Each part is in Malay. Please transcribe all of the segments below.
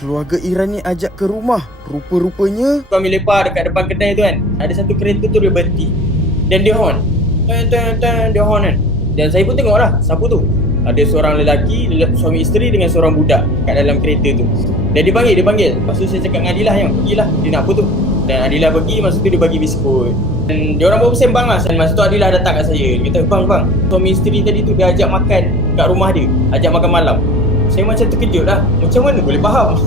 Keluarga Iran ni ajak ke rumah. Rupa-rupanya kami lepak dekat depan kedai tu kan, ada satu kereta tu dia berhenti dan dia horn. Dia horn kan. Dan saya pun tengok lah siapa tu. Ada seorang lelaki, suami isteri dengan seorang budak kat dalam kereta tu. Dan dia panggil. Lepas tu saya cakap dengan Adilah, yang pergilah, dia nak apa tu. Dan Adilah pergi, masa tu dia bagi biskut. Dan dia orang baru bersembang lah. Dan masa tu Adilah datang kat saya. Dia kata, bang, suami isteri tadi tu dia ajak makan kat rumah dia, ajak makan malam. Saya macam terkejut lah. Macam mana boleh faham?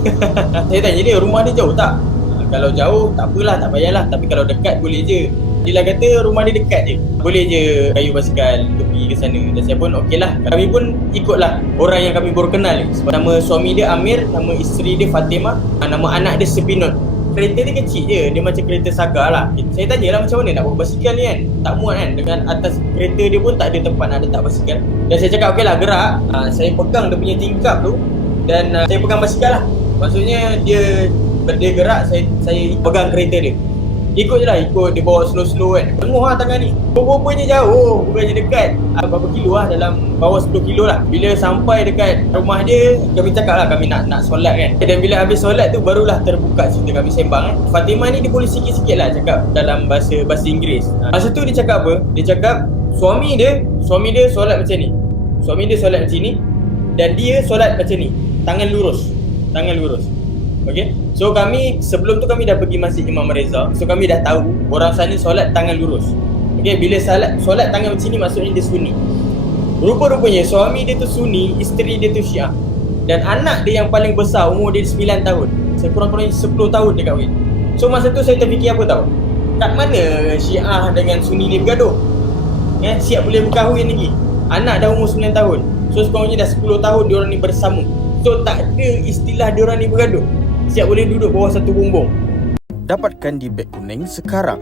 Saya tanya dia, rumah dia jauh tak? Kalau jauh, tak apalah, tak payahlah. Tapi kalau dekat, boleh je. Dia kata rumah dia dekat je, boleh je kayu basikal untuk pergi ke sana. Dan saya pun okey lah. Kami pun ikutlah orang yang kami baru kenal ni. Sebab nama suami dia Amir, nama isteri dia Fatimah, nama anak dia Sepinut. Kereta dia kecil je, dia macam kereta Saga lah. Saya tanya lah macam mana nak bawa basikal ni kan, tak muat kan. Dengan atas kereta dia pun tak ada tempat nak letak basikal. Dan saya cakap okey lah, gerak. Saya pegang dia punya tingkap tu dan saya pegang basikal lah. Maksudnya dia gerak, saya pegang kereta dia. Ikut je lah, ikut dia bawa slow-slow kan. Tengok lah tangan ni, berapa-berapanya jauh, bukannya dekat. Berapa kilo lah, dalam bawah 10 kilo lah. Bila sampai dekat rumah dia, kami cakap lah kami nak solat kan. Dan bila habis solat tu, barulah terbuka cerita kami sembang kan. Fatimah ni dia boleh sikit-sikit lah cakap dalam bahasa Inggeris. Masa tu dia cakap apa? Dia cakap suami dia solat macam ni. Suami dia solat macam ni dan dia solat macam ni, tangan lurus. Okay. So kami, sebelum tu kami dah pergi Masjid Imam Reza. So kami dah tahu orang sana solat tangan lurus. Okay, bila solat tangan macam ni, maksudnya dia Sunni. Rupa-rupanya suami dia tu Sunni, isteri dia tu Syiah. Dan anak dia yang paling besar, umur dia 9 tahun. Sekurang-kurangnya 10 tahun dia kahwin. So masa tu saya terfikir apa tahu? Kat mana Syiah dengan Sunni ni bergaduh? Siap boleh berkahwin lagi. Anak dah umur 9 tahun. So sekurang-kurangnya dah 10 tahun diorang ni bersama. So tak ada istilah diorang ni bergaduh. Siap boleh duduk bawah satu bumbung. dapatkan di Beg Kuning sekarang.